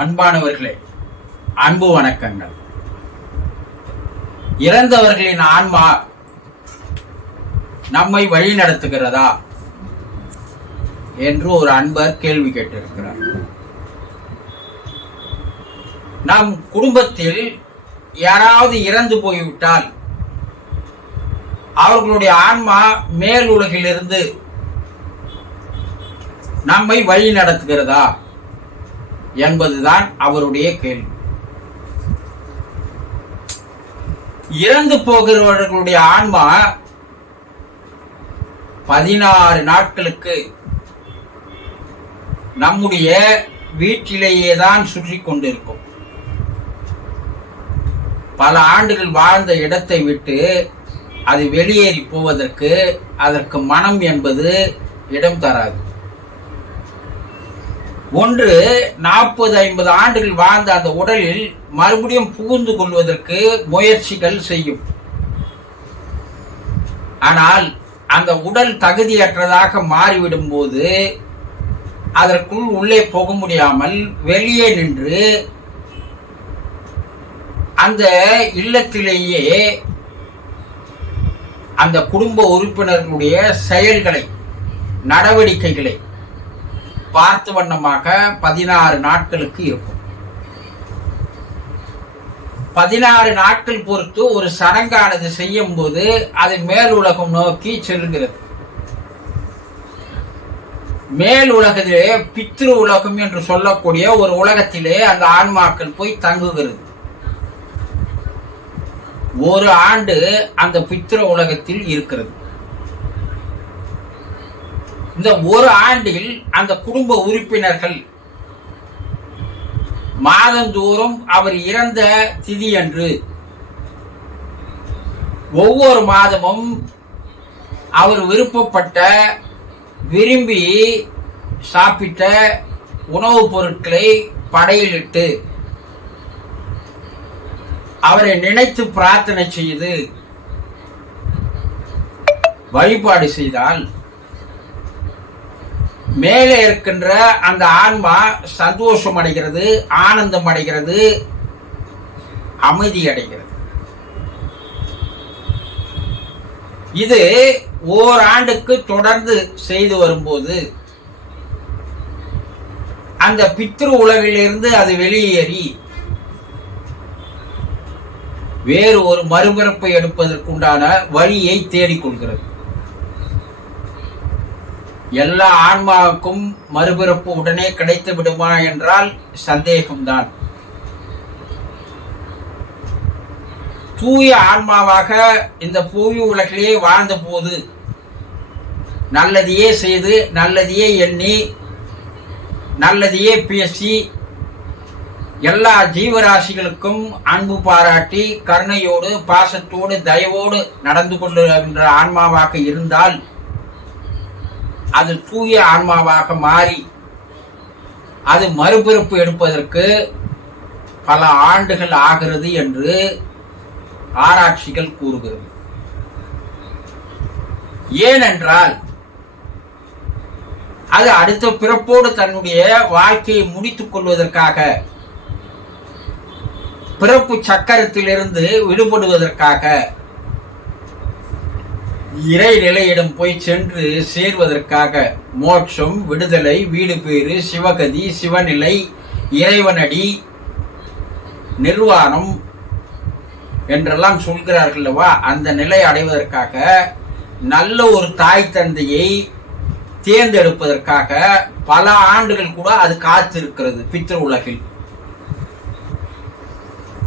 அன்பானவர்களே அன்பு வணக்கங்கள். இறந்தவர்களின் ஆன்மா நம்மை வழி நடத்துகிறதா என்று ஒரு அன்பர் கேள்வி கேட்டிருக்கிறார். நம் குடும்பத்தில் யாராவது இறந்து போய்விட்டால் அவர்களுடைய ஆன்மா மேல் உலகிலிருந்து நம்மை வழி நடத்துகிறதா? என்பதுதான் அவருடைய கேள்வி. இறந்து போகிறவர்களுடைய ஆன்மா பதினாறு நாட்களுக்கு நம்முடைய வீட்டிலேயே தான் சுற்றி கொண்டிருக்கும். பல ஆண்டுகள் வாழ்ந்த இடத்தை விட்டு அது வெளியேறி போவதற்கு அதற்கு மனம் என்பது இடம் தராது. ஒன்று நாற்பது ஐம்பது ஆண்டுகள் வாழ்ந்த அந்த உடலில் மறுபடியும் புகுந்து கொள்வதற்கு முயற்சிகள் செய்யும். ஆனால் அந்த உடல் தகுதியற்றதாக மாறிவிடும் போது அதற்குள் உள்ளே போக முடியாமல் வெளியே நின்று அந்த இல்லத்திலேயே அந்த குடும்ப உறுப்பினர்களுடைய செயல்களை நடவடிக்கைகளை பார்த்து வண்ணமாக பதினாறு நாட்களுக்கு இருக்கும். பதினாறு நாட்கள் பொறுத்து ஒரு சடங்கானது செய்யும் போது அது மேல் உலகம் நோக்கி செல்கிறது. மேல் உலகத்திலே பித்ரு உலகம் என்று சொல்லக்கூடிய ஒரு உலகத்திலே அந்த ஆன்மாக்கள் போய் தங்குகிறது. ஒரு ஆண்டு அந்த பித்ரு உலகத்தில் இருக்கிறது. இந்த ஒரு ஆண்டில் அந்த குடும்ப உறுப்பினர்கள் மாதந்தோறும் அவர் இறந்த திதி அன்று ஒவ்வொரு மாதமும் அவர் விருப்பப்பட்ட விரும்பி சாப்பிட்ட உணவுப் பொருட்களை படையிலிட்டு அவரை நினைத்து பிரார்த்தனை செய்து வழிபாடு செய்தால் மேலே இருக்கின்ற அந்த ஆன்மா சந்தோஷம் அடைகிறது ஆனந்தம் அடைகிறது அமைதி அடைகிறது. இது ஓராண்டுக்கு தொடர்ந்து செய்து வரும்போது அந்த பித்ரு உலகிலிருந்து அது வெளியேறி வேறு ஒரு மறுபிறப்பை எடுப்பதற்குண்டான வழியை தேடிக்கொள்கிறது. எல்லா ஆன்மாவுக்கும் மறுபிறப்பு உடனே கிடைத்து விடுமா என்றால் சந்தேகம்தான். தூய ஆன்மாவாக இந்த பூவி உலகிலேயே வாழ்ந்த போது நல்லதையே செய்து நல்லதையே எண்ணி நல்லதையே பேசி எல்லா ஜீவராசிகளுக்கும் அன்பு பாராட்டி கருணையோடு பாசத்தோடு தயவோடு நடந்து கொள்ளுகின்ற ஆன்மாவாக இருந்தால் அது தூய ஆன்மாவாக மாறி அது மறுபிறப்பு எடுப்பதற்கு பல ஆண்டுகள் ஆகிறது என்று ஆராய்ச்சிகள் கூறுகிறது. ஏனென்றால் அது அடுத்த பிறப்போடு தன்னுடைய வாழ்க்கையை முடித்துக் கொள்வதற்காக பிறப்பு சக்கரத்திலிருந்து விடுபடுவதற்காக இறைநிலையிடம் போய் சென்று சேர்வதற்காக மோட்சம் விடுதலை வீடு பேறு சிவகதி சிவநிலை இறைவனடி நிர்வாணம் என்றெல்லாம் சொல்கிறார்கள் அல்லவா அந்த நிலை அடைவதற்காக நல்ல ஒரு தாய் தந்தையை தேர்ந்தெடுப்பதற்காக பல ஆண்டுகள் கூட அது காத்திருக்கிறது பித்ரு உலகில்.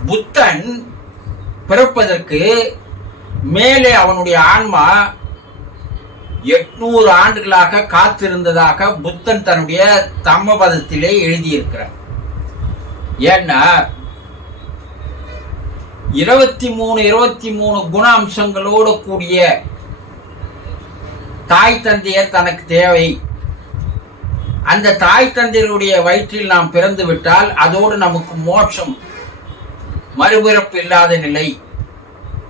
புத்தன் பிறப்பதற்கு மேலே அவனுடைய ஆன்மா எட்நூறு ஆண்டுகளாக காத்திருந்ததாக புத்தன் தன்னுடைய தம்மபதத்திலே எழுதியிருக்கிறார். ஏன்னா இருபத்தி மூணு இருபத்தி மூணு குண அம்சங்களோடு கூடிய தாய் தந்தையர் தனக்கு தேவை. அந்த தாய் தந்தையருடைய வயிற்றில் நாம் பிறந்து விட்டால் அதோடு நமக்கு மோட்சம் மறுபிறப்பு இல்லாத நிலை.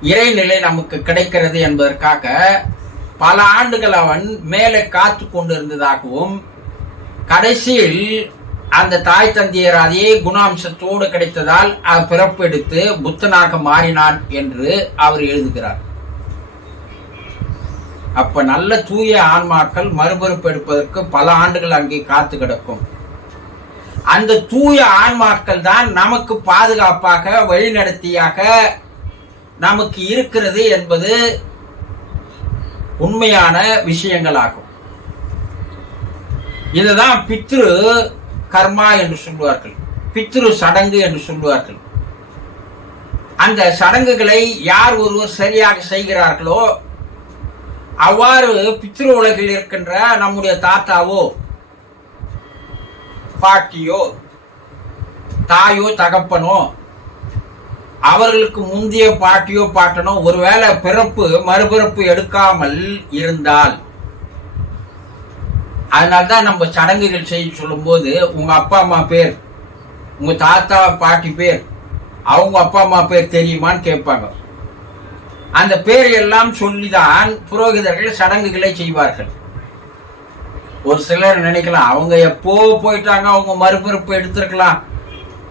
இறைநிலை நமக்கு கிடைக்கிறது என்பதற்காக பல ஆண்டுகள் அவன் மேலே காத்து கொண்டிருந்ததாகவும் கடைசியில் அந்த தாய் தந்தையர் அதே குணாம்சத்தோடு கிடைத்ததால் பிறப்பு எடுத்து புத்தனாக மாறினான் என்று அவர் எழுதுகிறார். அப்ப நல்ல தூய ஆன்மாக்கள் மறுபிறப்பு எடுப்பதற்கு பல ஆண்டுகள் அங்கே காத்து கிடக்கும். அந்த தூய ஆன்மாக்கள் தான் நமக்கு பாதுகாப்பாக வழிநடத்தியாக நமக்கு இருக்கிறது என்பது உண்மையான விஷயங்களாகும். இதுதான் பித்ரு கர்மா என்று சொல்லுவார்கள் பித்ரு சடங்கு என்று சொல்லுவார்கள் அந்த சடங்குகளை யார் ஒருவர் சரியாக செய்கிறார்களோ அவ்வாறு பித்ரு உலகில் இருக்கின்ற நம்முடைய தாத்தாவோ பாட்டியோ தாயோ தகப்பனோ அவர்களுக்கு முந்தைய பாட்டியோ பாட்டனோ ஒருவேளை பிறப்பு மறுபிறப்பு எடுக்காமல் இருந்தால். அதனால்தான் நம்ம சடங்குகள் செய்ய சொல்லும்போது உங்க அப்பா அம்மா பேர் உங்க தாத்தா பாட்டி பேர் அவங்க அப்பா அம்மா பேர் தெரியுமான்னு கேட்பாங்க. அந்த பேர் எல்லாம் சொல்லிதான் புரோகிதர்கள் சடங்குகளை செய்வார்கள். ஒரு சிலர் நினைக்கலாம் அவங்க எப்போ போயிட்டாங்க அவங்க மறுபிறப்பு எடுத்திருக்கலாம்.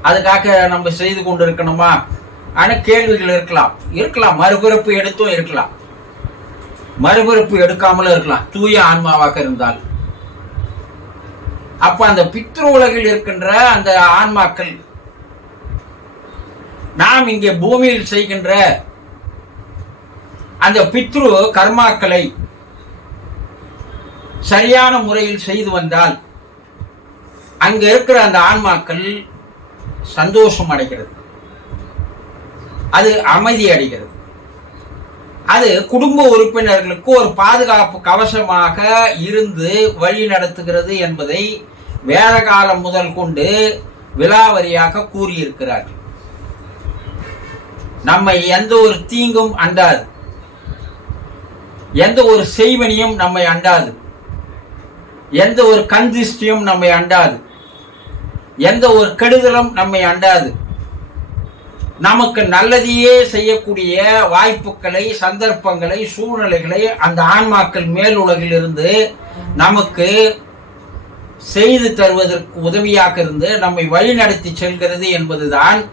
அதுக்காக நம்ம செய்து கொண்டு இருக்கணுமா ஆனால் கேள்விகள் இருக்கலாம். இருக்கலாம். மறுபிறப்பு எடுத்தும் இருக்கலாம். மறுபிறப்பு எடுக்காமலும் இருக்கலாம். தூய ஆன்மாவாக இருந்தால். அப்ப அந்த பித்ரு உலகில் இருக்கின்ற அந்த ஆன்மாக்கள் நாம் இங்கே பூமியில் செய்கின்ற அந்த பித்ரு கர்மாக்களை சரியான முறையில் செய்து வந்தால் அங்க இருக்கிற அந்த ஆன்மாக்கள் சந்தோஷம் அடைகிறது. அது அமைதி அடைகிறது. அது குடும்ப உறுப்பினர்களுக்கு ஒரு பாதுகாப்பு கவசமாக இருந்து வழி நடத்துகிறது என்பதை வேத காலம் முதல் கொண்டு விலாவரியாக கூறியிருக்கிறார்கள். நம்மை எந்த ஒரு தீங்கும் அண்டாது. எந்த ஒரு செய்வனியும் நம்மை அண்டாது. எந்த ஒரு கந்திஷ்டியும் நம்மை அண்டாது. எந்த ஒரு கெடுதலும் நம்மை அண்டாது. நமக்கு நல்லதையே செய்யக்கூடிய வாய்ப்புகளை சந்தர்ப்பங்களை சூழ்நிலைகளை அந்த ஆன்மாக்கள் மேல் இருந்து நமக்கு செய்து தருவதற்கு உதவியாக இருந்து நம்மை வழிநடத்தி செல்கிறது என்பதுதான்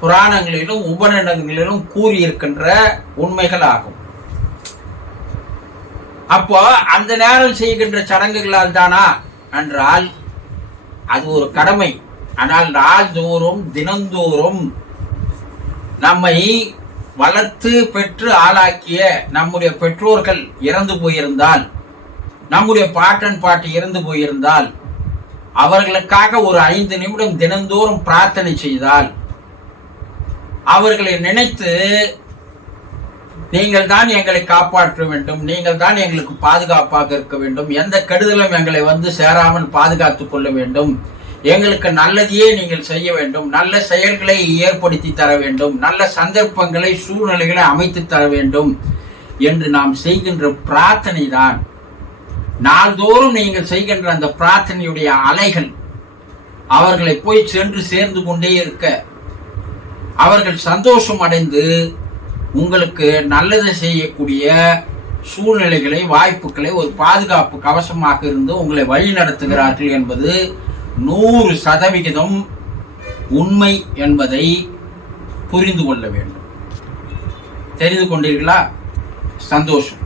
புராணங்களிலும் உபநிடங்களிலும் கூறியிருக்கின்ற உண்மைகள் ஆகும் அப்போ அந்த நேரம் செய்கின்ற சடங்குகளால் தானா? என்றால் அது ஒரு கடமை. ஆனால் நாள்தோறும் தினந்தோறும் நம்மை வளர்த்து பெற்று ஆளாக்கிய நம்முடைய பெற்றோர்கள் இறந்து போயிருந்தால் நம்முடைய பாட்டன் பாட்டி இறந்து போயிருந்தால் அவர்களுக்காக ஒரு ஐந்து நிமிடம் தினந்தோறும் பிரார்த்தனை செய்தால் அவர்களை நினைத்து நீங்கள் தான் எங்களை காப்பாற்ற வேண்டும் நீங்கள் தான் எங்களுக்கு பாதுகாப்பாக இருக்க வேண்டும் எந்த கெடுதலும் எங்களை வந்து சேராமல் பாதுகாத்துக் கொள்ள வேண்டும் எங்களுக்கு நல்லதையே நீங்கள் செய்ய வேண்டும். நல்ல செயல்களை ஏற்படுத்தி தர வேண்டும். நல்ல சந்தர்ப்பங்களை சூழ்நிலைகளை அமைத்து தர வேண்டும் என்று நாம் செய்கின்ற பிரார்த்தனை தான் நாள்தோறும் நீங்கள் செய்கின்ற அந்த பிரார்த்தனையுடைய அலைகள் அவர்களை போய் சென்று சேர்ந்து கொண்டே இருக்க அவர்கள் சந்தோஷம் அடைந்து உங்களுக்கு நல்லதை செய்யக்கூடிய சூழ்நிலைகளை வாய்ப்புகளை ஒரு பாதுகாப்பு கவசமாக இருந்து உங்களை வழி நடத்துகிறார்கள் என்பது நூறு சதவிகிதம் உண்மை என்பதை புரிந்து கொள்ள வேண்டும். தெரிந்து கொண்டீர்களா? சந்தோஷம்.